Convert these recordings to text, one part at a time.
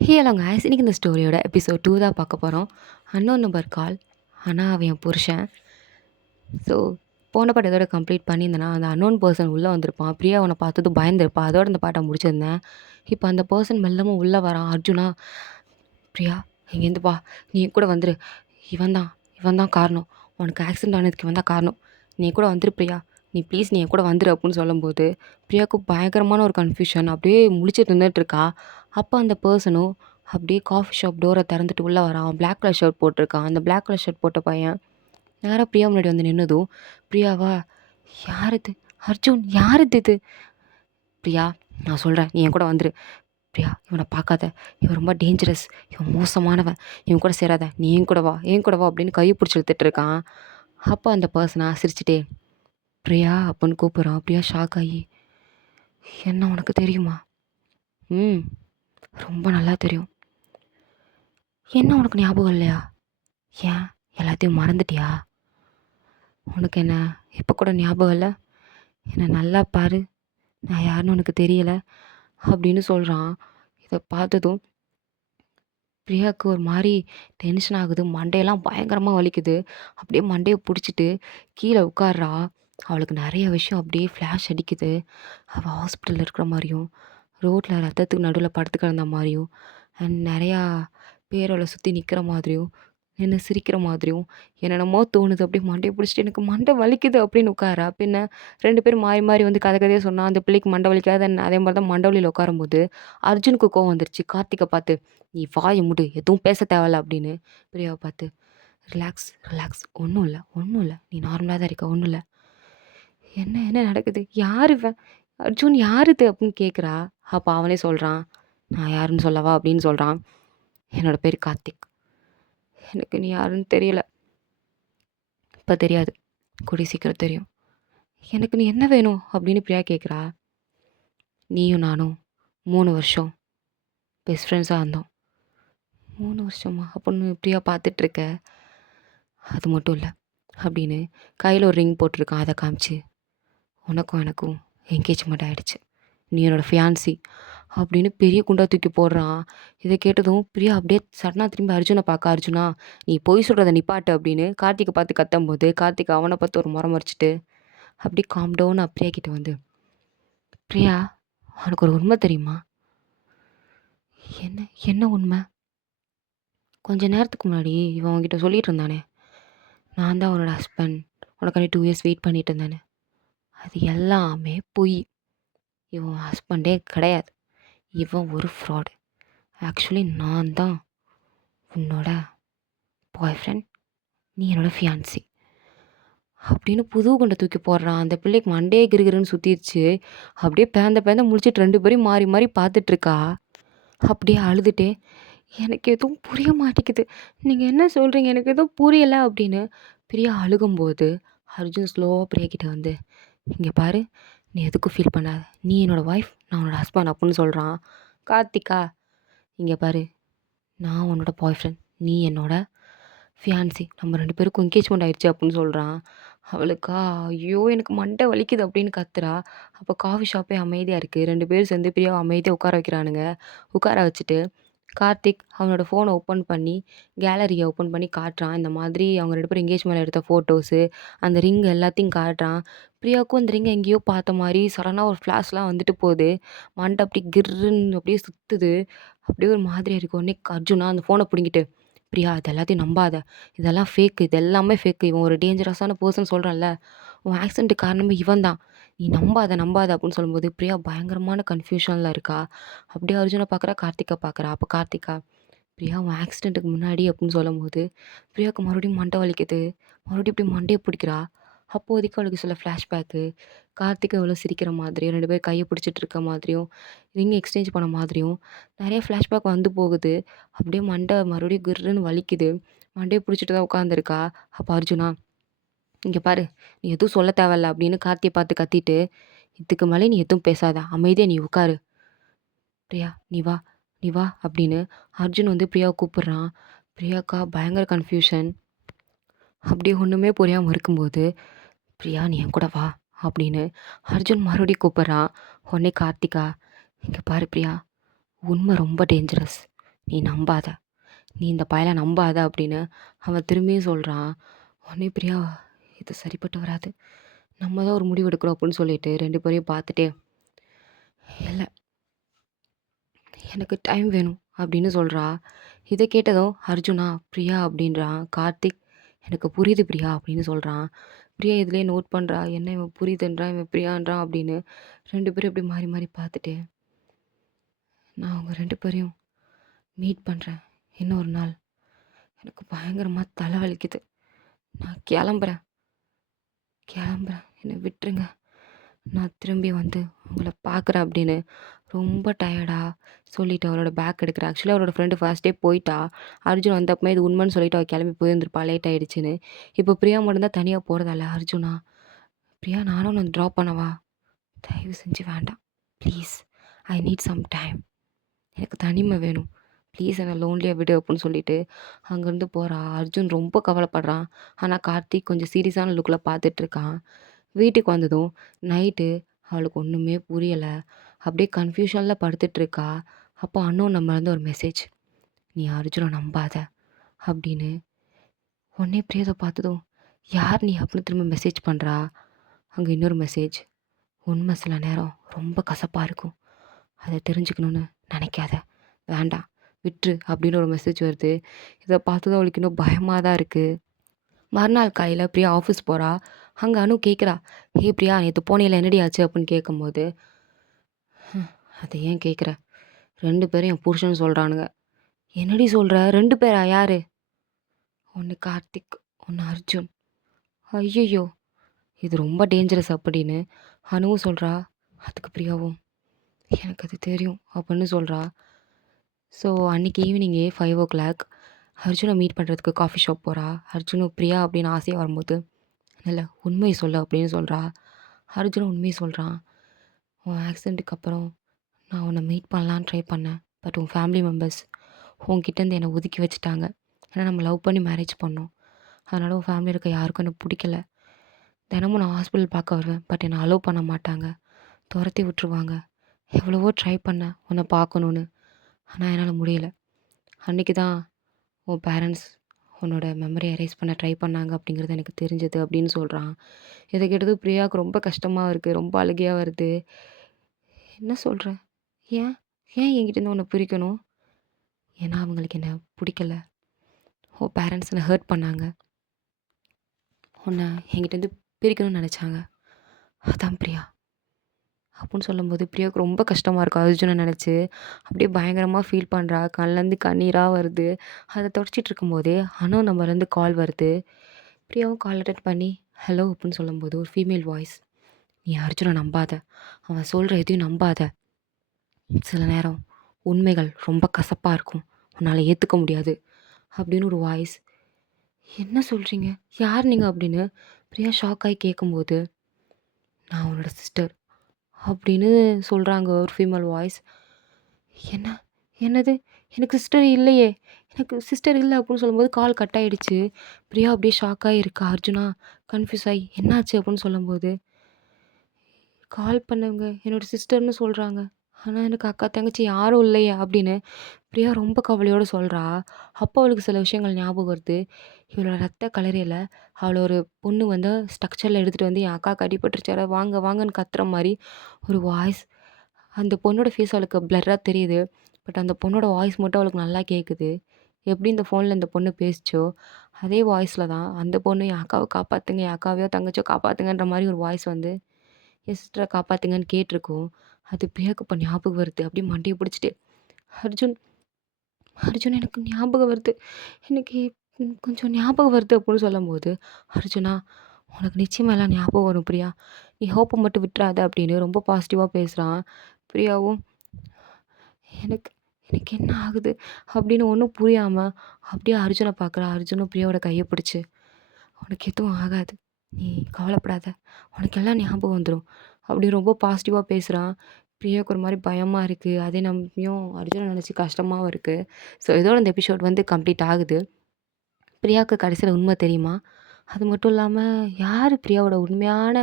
Hello guys, இன்னைக்கு இந்த ஸ்டோரியோட episode 2 தான் பார்க்க போகிறோம். Unknown number call. ஆனால் அவன் என் புருஷன். ஸோ போன பாட்டு இதோட கம்ப்ளீட் பண்ணியிருந்தேன்னா அந்த அன்னோன் பர்சன் உள்ளே வந்திருப்பான். பிரியா அவனை பார்த்தது பயந்துருப்பா. அதோட இந்த பாட்டை முடிச்சிருந்தேன். இப்போ அந்த பர்சன் மெல்லமாக உள்ளே வரான். அர்ஜுனா, பிரியா இங்கேருந்து வா, நீ என் கூட வந்துரு. இவன் தான் காரணம், உனக்கு ஆக்சிடென்ட் ஆனதுக்கு இவன் தான் காரணம். நீ என் கூட வந்துரு பிரியா, நீ ப்ளீஸ் நீ என் கூட வந்துரு அப்படின்னு சொல்லும்போது பிரியாவுக்கு பயங்கரமான ஒரு கன்ஃபியூஷன். அப்படியே முழிச்சிட்டு நின்றுட்டுருக்கா. அப்போ அந்த பர்சனும் அப்படியே காஃபி ஷாப் டோரை திறந்துட்டு உள்ளே வரான். பிளாக் கலர் ஷர்ட் போட்டிருக்கான். அந்த பிளாக் கலர் ஷர்ட் போட்ட பையன் நேராக பிரியா முன்னாடி வந்து நின்னதும், பிரியாவா, யார் இது? அர்ஜுன், யார் இது? பிரியா, நான் சொல்கிறேன், நீ என் கூட வந்துரு. பிரியா, இவனை பார்க்காத, இவன் ரொம்ப டேஞ்சரஸ், இவன் மோசமானவன், இவன் கூட சேராத, நீ ஏன் கூட வா அப்படின்னு கையை பிடிச்சி இழுத்துட்டு இருக்கான். அப்போ அந்த பர்சனா சிரிச்சிட்டே பிரியா அப்படின்னு கூப்பிட்றான். பிரியா ஷாக் ஆகி, என்ன உனக்கு தெரியுமா? ம், ரொம்ப நல்லா தெரியும். என்ன உனக்கு ஞாபகம் இல்லையா? ஏன் எல்லாத்தையும் மறந்துட்டியா? உனக்கு என்ன இப்போ கூட ஞாபகம் இல்லை? என்னை நல்லா பாரு, நான் யாருன்னு உனக்கு தெரியலை அப்படின்னு சொல்கிறான். இதை பார்த்ததும் பிரியாவுக்கு ஒரு மாதிரி டென்ஷன் ஆகுது. மண்டையெல்லாம் பயங்கரமாக வலிக்குது. அப்படியே மண்டையை பிடிச்சிட்டு கீழே உட்கார்றா. அவளுக்கு நிறைய விஷயம் அப்படியே ஃப்ளாஷ் அடிக்குது. அவள் ஹாஸ்பிட்டலில் இருக்கிற மாதிரியும், ரோட்டில் ரத்தத்துக்கு நடுவில் படுத்து கிடந்த மாதிரியும், அண்ட் நிறையா பேர் அவளை சுற்றி நிற்கிற மாதிரியும், நின்று சிரிக்கிற மாதிரியும் என்னென்னமோ தோணுது. அப்படியே மண்டையை பிடிச்சிட்டு எனக்கு மண்டை வலிக்குது அப்படின்னு உட்காரா. பின்ன 2 பேரும் மாறி மாறி வந்து கதை கதையாக சொன்னால் அந்த பிள்ளைக்கு மண்டை வலிக்காத. அதே மாதிரி தான் மண்டை வலியில் உட்காரும்போது அர்ஜுனுக்கு கோவம் வந்துருச்சு. கார்த்திகை பார்த்து, நீ வாயை மூடு, எதுவும் பேச தேவையில்ல அப்படின்னு. பிரியாவை பார்த்து, ரிலாக்ஸ் ரிலாக்ஸ், ஒன்றும் இல்லை, நீ நார்மலாக தான் இருக்க, ஒன்றும் இல்லை. என்ன என்ன நடக்குது? யார் இவன்? அர்ஜுன் யார் இது அப்படின்னு கேட்குறா. அப்போ அவனே சொல்கிறான், நான் யாருன்னு சொல்லவா அப்படின்னு சொல்கிறான். என்னோட பேர் கார்த்திக். எனக்கு நீ யாருன்னு தெரியல. இப்போ தெரியாது, கூடிய சீக்கிரம் தெரியும். எனக்கு நீ என்ன வேணும் அப்படின்னு பிரியா கேட்குறா. நீயும் நானும் 3 வருஷம் பெஸ்ட் ஃப்ரெண்ட்ஸாக இருந்தோம். 3 வருஷமா அப்படின்னு பிரியா பார்த்துட்ருக்க. அது மட்டும் இல்லை அப்படின்னு கையில் ஒரு ரிங் போட்டிருக்கான். அதை காமிச்சு, உனக்கும் எனக்கும் என்கேஜ்மெண்ட் ஆகிடுச்சு, நீ என்னோடய ஃபியான்சி அப்படின்னு பெரிய குண்டா தூக்கி போடுறான். இதை கேட்டதும் பிரியா அப்படியே சடனாக திரும்பி அர்ஜுனை பார்க்க, அர்ஜுனா நீ பொய் சொல்கிறத நிப்பாட்டு அப்படின்னு கார்த்திகை பார்த்து கத்தும்போது கார்த்திக் அவனை பார்த்து ஒரு முறை மறைச்சிட்டு அப்படி காம் டவுன் பிரியா கிட்ட வந்து, பிரியா உனக்கு ஒரு உண்மை தெரியுமா? என்ன என்ன உண்மை? கொஞ்ச நேரத்துக்கு முன்னாடி இவன் உன்கிட்ட சொல்லிட்டு இருந்தானே, நான் தான் உன்னோட ஹஸ்பண்ட், உனக்காண்டி 2 இயர்ஸ் வெயிட் பண்ணிட்டு இருந்தேன்னு. அது எல்லாமே பொய். இவன் ஹஸ்பண்டே கிடையாது. இவன் ஒரு ஃப்ராடு. ஆக்சுவலி நான் தான் உன்னோட பாய் ஃப்ரெண்ட், நீ என்னோடய ஃபியான்சி அப்படின்னு புது குண்டை தூக்கி போடுறான். அந்த பிள்ளைக்கு மண்டே கிருகிருன்னு சுற்றிடுச்சு. அப்படியே பேந்த முடிச்சுட்டு 2 பேரையும் மாறி மாறி பார்த்துட்ருக்கா. அப்படியே அழுதுகிட்டே, எனக்கு எதுவும் புரிய மாட்டேங்குது, நீங்கள் என்ன சொல்கிறீங்க, எனக்கு எதுவும் புரியலை அப்படின்னு பிரியா அழுகும்போது அர்ஜுன் ஸ்லோவாக பிரியா கிட்ட வந்து, இங்கே பாரு, நீ எதுக்கும் ஃபீல் பண்ணாத, நீ என்னோடய ஒய்ஃப், நான் உன்னோட ஹஸ்பண்ட் அப்படின்னு சொல்கிறான். கார்த்திகா, இங்கே பாரு, நான் உன்னோட பாய் ஃப்ரெண்ட், நீ என்னோட ஃபியான்சி, நம்ம 2 பேருக்கும் என்கேஜ்மெண்ட் ஆயிடுச்சு அப்படின்னு சொல்கிறான். அவளுக்கா, ஐயோ எனக்கு மண்டை வலிக்குது அப்படின்னு கத்துறா. அப்போ காஃபி ஷாப்பே அமைதியாக இருக்குது. 2 பேரும் சேர்ந்து பிரியாவை அமைதியாக உட்கார வைக்கிறானுங்க. உட்கார வச்சுட்டு கார்த்திக் அவனோட ஃபோனை ஓப்பன் பண்ணி கேலரியை ஓப்பன் பண்ணி காட்டுறான். இந்த மாதிரி அவங்க 2 பேரும் எங்கேஜ்மெண்ட் எடுத்த ஃபோட்டோஸு, அந்த ரிங் எல்லாத்தையும் காட்டுறான். பிரியாவுக்கும் அந்த ரிங்கை எங்கேயோ பார்த்த மாதிரி சடனாக ஒரு ஃப்ளாஷ்லாம் வந்துட்டு போகுது. மண்டை அப்படி கிர்ன்னு அப்படியே சுற்றுது. அப்படியே ஒரு மாதிரியாக இருக்குது. உடனே அர்ஜுனா அந்த ஃபோனை பிடுங்கிட்டு, பிரியா இது எல்லாத்தையும் நம்பாத, இதெல்லாம் ஃபேக்கு, இது எல்லாமே ஃபேக்கு, இவன் ஒரு டேஞ்சரஸான பர்சன் சொல்கிறேன்ல, உன் ஆக்சிடென்ட்டுக்கு காரணமே இவன் தான், நீ நம்பாத அப்படின்னு சொல்லும்போது பிரியா பயங்கரமான கன்ஃபியூஷனில் இருக்கா. அப்படியே அர்ஜுனை பார்க்குறா, கார்த்திகை பார்க்குறா. அப்போ கார்த்திகா, பிரியா உன் ஆக்சிடென்ட்டுக்கு முன்னாடி அப்படின்னு சொல்லும்போது பிரியாவுக்கு மறுபடியும் மண்டை வலிக்குது. மறுபடியும் இப்படி மண்டையை பிடிக்கிறா. அப்போதைக்கு அவளுக்கு சில ஃப்ளாஷ்பேக்கு, கார்த்திகை இவ்வளோ சிரிக்கிற மாதிரியும், 2 பேர் கையை பிடிச்சிட்டு இருக்க மாதிரியும், ரிங் எக்ஸ்சேஞ்ச் பண்ண மாதிரியும் நிறைய ஃப்ளாஷ்பேக் வந்து போகுது. அப்படியே மண்டை மறுபடியும் கிர்ன்னு வலிக்குது. மண்டையை பிடிச்சிட்டு தான் உட்காந்துருக்கா. அப்போ அர்ஜுனா, இங்கே பாரு, நீ எதுவும் சொல்ல தேவையில்ல அப்படின்னு கார்த்தியை பார்த்து கத்திட்டு, இதுக்கு மேலே நீ எதுவும் பேசாத, அமைதியாக நீ உட்காரு, பிரியா நீ வா அப்படின்னு அர்ஜுன் வந்து பிரியாவை கூப்பிட்றான். பிரியாக்கா பயங்கர கன்ஃபியூஷன். அப்படியே ஒன்றுமே புரியாமல் இருக்கும்போது, பிரியா நீ என் கூட வா அப்படின்னு அர்ஜுன் மறுபடியும் கூப்பிட்றான். உடனே கார்த்திகா, இங்கே பாரு பிரியா, உண்மை ரொம்ப டேஞ்சரஸ், நீ நம்பாத. நீ இந்த பயல நம்பாத" அப்படின்னு அவன் திரும்பியும் சொல்றான். உடனே பிரியா, "இது சரிப்பட்டு வராது. நம்ம தான் ஒரு முடிவு எடுக்கணும்" அப்படின்னு சொல்லிட்டு 2 பேரையும் பார்த்துட்டே, "இல்ல, எனக்கு டைம் வேணும்" அப்படின்னு சொல்றா. இத கேட்டதும் அர்ஜுனா, "பிரியா" அப்படின்றான். கார்த்திக், "எனக்கு புரியுது பிரியா" அப்படின்னு சொல்றான். பிரியா இதுலயே நோட் பண்றா. என்ன இவன் புரியுதுன்றான், இவன் பிரியான்றான் அப்படின்னு. 2 பேரும் இப்படி மாறி மாறி பார்த்துட்டு, "நான் உங்க 2 பேரையும் மீட் பண்றேன் இன்னொரு நாள். எனக்கு பயங்கரமா தலை வலிக்குது. நான் கிளம்புறேன், கிளம்புறேன். என்ன விட்டுருங்க. நான் திரும்பி வந்து உங்கள பார்க்குறேன்" அப்படின்னு ரொம்ப டயர்டா சொல்லிட்டு அவளோட பேக் எடுக்கிறா. ஆக்சுவலி அவளோட ஃப்ரெண்டு ஃபர்ஸ்ட் டே போயிட்டா. அர்ஜுன் வந்தப்பமே இது உண்மைன்னு சொல்லிட்டு அவ கிளம்பி போயிருந்திருப்பா லேட் ஆயிடுச்சுன்னு. இப்போ பிரியா மட்டும் தான் தனியா போறதால, "அர்ஜுனா, பிரியா நானும் உன்ன ட்ராப் பண்ணவா? தயவு செஞ்சு வேண்டாம். Please, I need some time. எனக்கு தனிமை வேணும். ப்ளீஸ் என்ன லோன்லியா விடு" அப்படின்னு சொல்லிட்டு அங்கேருந்து போறா. அர்ஜுன் ரொம்ப கவலைப்படுறான். ஆனா கார்த்திக் கொஞ்சம் சீரியஸான லுக்ல பார்த்துட்டு இருக்கான். வீட்டுக்கு வந்ததும் நைட்டு அவளுக்கு ஒண்ணுமே புரியல. அப்படியே கன்ஃப்யூஷன்ல படுத்துட்டு இருக்கா. அப்போ அன்னோன் நம்பர்லேருந்து ஒரு மெசேஜ். "நீ அர்ஜுன நம்பாத" அப்படின்னு. உடனே பிரியத பார்த்ததும், "யார் நீ?" அப்படின்னு திரும்ப மெசேஜ் பண்றா. அங்க இன்னொரு மெசேஜ். "உண்மை சில நேரம் ரொம்ப கசப்பா இருக்கும். அத தெரிஞ்சுக்கணும்னு நினைக்காத. வேண்டாம், விட்ரு" அப்படின்னு ஒரு மெசேஜ் வருது. இத பார்த்ததும் அவளுக்கு இன்னும் பயமா தான் இருக்கு. மறுநாள் காலையில பிரியா ஆஃபீஸ் போறா. அங்க அனு கேட்குறா. "ஏய் பிரியா, நேத்து போனேல்ல என்னடி ஆச்சு?" அப்படின்னு கேட்கும்போது, "அத ஏன் கேட்குற? 2 பேரும் என் புருஷன்னு சொல்றானுங்க." "என்னடி சொல்ற? 2 பேரா? யாரு?" "ஒண்ணு கார்த்திக், ஒண்ணு அர்ஜுன்." "ஐயய்யோ! இது ரொம்ப டேஞ்சரஸ்" அப்படின்னு அனுவும் சொல்றா. அதுக்கு பிரியாவும், "எனக்கு அது தெரியும்" அப்படின்னு சொல்றா. ஸோ அன்னைக்கு ஈவினிங்கே 5:00 அர்ஜுனை மீட் பண்ணுறதுக்கு காஃபி ஷாப் போறா. அர்ஜுனும் பிரியா அப்படின்னு ஆசையா வரும்போது, "இல்ல, உண்மைய சொல்லு" அப்படின்னு சொல்றா. அர்ஜுனும் உண்மைய சொல்றான். "உன் ஆக்சிடென்ட்டுக்கு அப்புறம் நான் உன்னை மீட் பண்ணலான்னு ட்ரை பண்ணேன். பட் உன் ஃபேமிலி மெம்பர்ஸ் உன்கிட்டேருந்து என்னை ஒதுக்கி வச்சுட்டாங்க. ஏன்னா நம்ம லவ் பண்ணி மேரேஜ் பண்ணோம். அதனால உன் ஃபேமிலியில் இருக்க யாருக்கும் என்ன பிடிக்கல. தினமும் நான் ஹாஸ்பிட்டல் பார்க்க வருவேன். பட் என்னை அலோவ் பண்ண மாட்டாங்க. துரத்தி விட்டுருவாங்க. எவ்வளவோ ட்ரை பண்ணேன் உன்னை பார்க்கணுன்னு. ஆனால் என்னால் முடியல. அன்றைக்கி தான் உன் பேரண்ட்ஸ் உன்னோட மெமரி எரேஸ் பண்ண ட்ரை பண்ணாங்க அப்படிங்கிறது எனக்கு தெரிஞ்சது" அப்படின்னு சொல்கிறான். இதை கேட்டது பிரியாவுக்கு ரொம்ப கஷ்டமாக இருக்குது. ரொம்ப அழுகையாக வருது. "என்ன சொல்கிற? ஏன் ஏன் என்கிட்டேருந்து உன்னை பிரிக்கணும்?" "ஏன்னா அவங்களுக்கு என்ன பிடிக்கல. உன் பேரண்ட்ஸ் என்னை ஹர்ட் பண்ணாங்க. உன்னை என்கிட்டேருந்து பிரிக்கணும்னு நினச்சாங்க. அதான் பிரியா" அப்படின்னு சொல்லும்போது பிரியாவுக்கு ரொம்ப கஷ்டமாக இருக்கும். அர்ஜுனை நினச்சி அப்படியே பயங்கரமாக ஃபீல் பண்ணுறா. கண்லேருந்து கண்ணீராக வருது. அதை தொடச்சிட்டு இருக்கும்போதே அனு நம்பர்லேருந்து கால் வருது. பிரியாவும் கால் அட்டெண்ட் பண்ணி ஹலோ அப்படின்னு சொல்லும்போது ஒரு ஃபீமேல் வாய்ஸ். "நீ அர்ஜுனை நம்பாத. அவன் சொல்கிற எதையும் நம்பாத. சில நேரம் உண்மைகள் ரொம்ப கசப்பாக இருக்கும். உன்னால் ஏற்றுக்க முடியாது" அப்படின்னு ஒரு வாய்ஸ். "என்ன சொல்கிறீங்க? யார் நீங்கள்?" அப்படின்னு பிரியா ஷாக் ஆகி கேட்கும்போது, "நான் உன்னோட சிஸ்டர்" அப்படின்னு சொல்கிறாங்க ஒரு ஃபீமேல் வாய்ஸ். "என்ன? என்னது? எனக்கு சிஸ்டர் இல்லையே! எனக்கு சிஸ்டர் இல்ல" அப்படின்னு சொல்லும்போது கால் கட் ஆயிடுச்சு. பிரியா அப்படியே ஷாக் ஆகி இருக்கா. அர்ஜுனா கன்ஃப்யூஸ் ஆகி, "என்னாச்சு?" அப்படின்னு சொல்லும்போது, "கால் பண்ணவங்க என்னோட சிஸ்டர்ன்னு சொல்கிறாங்க. ஆனா எனக்கு அக்கா, தங்கச்சி யாரும் இல்லையே" அப்படின்னு பிரியா ரொம்ப கவலையோடு சொல்கிறா. அப்போ அவளுக்கு சில விஷயங்கள் ஞாபகம் வருது. இவளோட ரத்த கலரியில அவள ஒரு பொண்ணு வந்து ஸ்ட்ரக்சரில் எடுத்துகிட்டு வந்து, "என் அக்காவுக்கு அடிபட்டுருச்சு, யாராவது வாங்க வாங்கன்னு" கத்துற மாதிரி ஒரு வாய்ஸ். அந்த பொண்ணோட ஃபேஸ் அவளுக்கு பிளர்ரா தெரியுது. பட் அந்த பொண்ணோட வாய்ஸ் மட்டும் அவளுக்கு நல்லா கேட்குது. எப்படி இந்த ஃபோனில் இந்த பொண்ணு பேசுச்சோ, அதே வாய்ஸில் தான் அந்த பொண்ணு, "என் அக்காவ காப்பாத்துங்க, என் அக்காவையோ தங்கச்சியோ காப்பாத்துங்கன்ற" மாதிரி ஒரு வாய்ஸ் வந்து, "என் சிஸ்டரை காப்பாத்துங்கன்னு" கேட்டிருக்கும். அது பிரியாவுக்கு இப்போ ஞாபகம் வருது. அப்படியே மண்டைய பிடிச்சிட்டு, "அர்ஜுன், அர்ஜுன் எனக்கு ஞாபகம் வருது. எனக்கு கொஞ்சம் ஞாபகம் வருது" அப்படின்னு சொல்லும்போது, "அர்ஜுனா, உனக்கு நிச்சயமா எல்லாம் ஞாபகம் வரும் பிரியா. நீ ஹோப்பை மட்டும் விட்டுறாத" அப்படின்னு ரொம்ப பாசிட்டிவாக பேசுகிறான். பிரியாவும், "எனக்கு எனக்கு என்ன ஆகுது?" அப்படின்னு ஒண்ணும் புரியாம அப்படியே அர்ஜுன பார்க்குறா. அர்ஜுனும் பிரியாவோட கைய பிடிச்சு, "உனக்கு எதுவும் ஆகாது. நீ கவலைப்படாத. உனக்கு எல்லாம் ஞாபகம் வந்துரும்" அப்படின்னு ரொம்ப பாசிட்டிவா பேசுறான். பிரியாவுக்கு ஒரு மாரி பயமா இருக்கு. அதே சமயம் அர்ஜுன நினச்சு கஷ்டமாவும் இருக்கு. ஸோ இதோட இந்த எபிசோட் வந்து கம்ப்ளீட் ஆகுது. பிரியாவுக்கு கடைசியில உண்மை தெரியுமா? அது மட்டும் இல்லாம, யாரு பிரியாவோட உண்மையான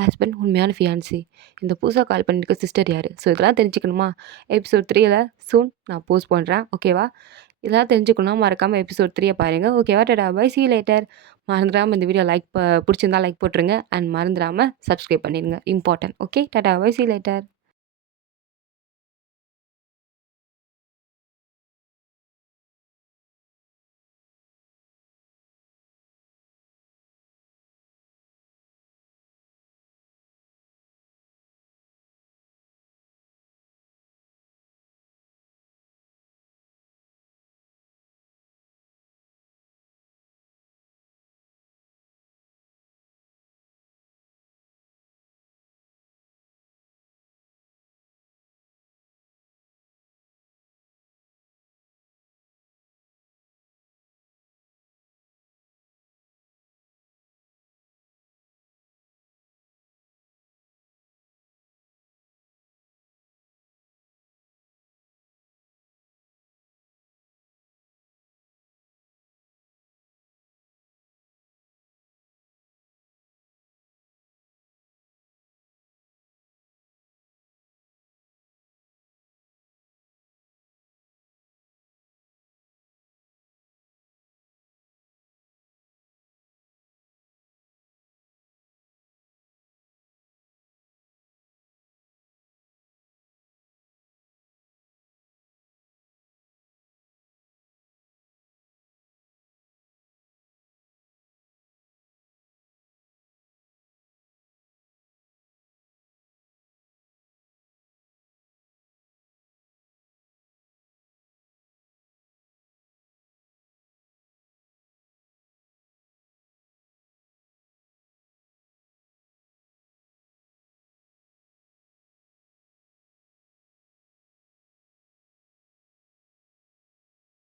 ஹஸ்பண்ட், உண்மையான ஃபியான்சி? இந்த புதுசா கால் பண்ணியிருக்க சிஸ்டர் யாரு? ஸோ இதெல்லாம் தெரிஞ்சுக்கணுமா? எபிசோட் 3ல சூன் நான் போஸ்ட் பண்றேன். ஓகேவா? இதெல்லாம் தெரிஞ்சுக்கணும்னா மறக்காம எபிசோட் 3 பாருங்க. ஓகேவா? Tata bye see you later. மறந்துடாம இந்த வீடியோ லைக் புடிச்சிருந்தா லைக் போட்டுருங்க. அண்ட் மறந்துடாம சப்ஸ்கிரைப் பண்ணிடுங்க. Important. Okay. Tata bye see you later.